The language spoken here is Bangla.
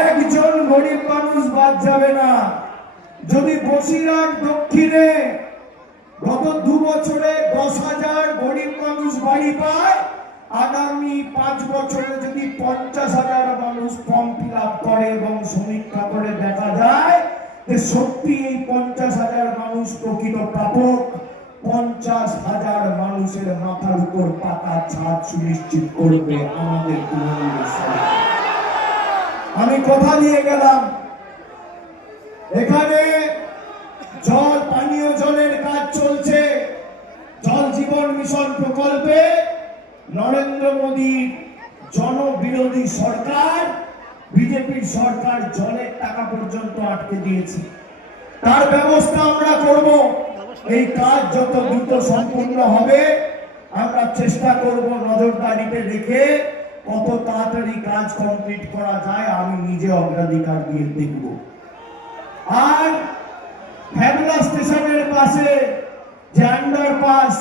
একজন গরিব মানুষ বাদ যাবে না। যদি বসিরহাট দক্ষিণে গত 2 বছরে 10,000 গরিব মানুষ বাড়ি পায়, আগামী 5 বছরে যদি 50,000 মানুষ ফর্ম ফিল আপ করে এবং সমীক্ষা করে দেখা যায় যে সত্যি এই 50,000 মানুষ প্রকৃত প্রাপক, 50,000 মানুষের মাথার উপর পাকা ছাদ সুনিশ্চিত করবে আমাদের তৃণমূল সরকার। আমি কথা দিয়ে গেলাম, এখানে জল, পানীয় জলের কাজ চলছে। জল জীবন মিশন প্রকল্পে নরেন্দ্র মোদীর জনবিরোধী সরকার, বিজেপির সরকার জলের টাকা পর্যন্ত আটকে দিয়েছে। তার ব্যবস্থা আমরা করব। এই কাজ যত দ্রুত সম্পূর্ণ হবে আমরা চেষ্টা করব নজরদারিতে রেখে কত তাড়াতাড়ি কাজ কমপ্লিট করা যায় আমি নিজে অগ্রাধিকার দিয়ে দেখব। আর ভ্যাবলা স্টেশনের পাশে যে আন্ডারপাস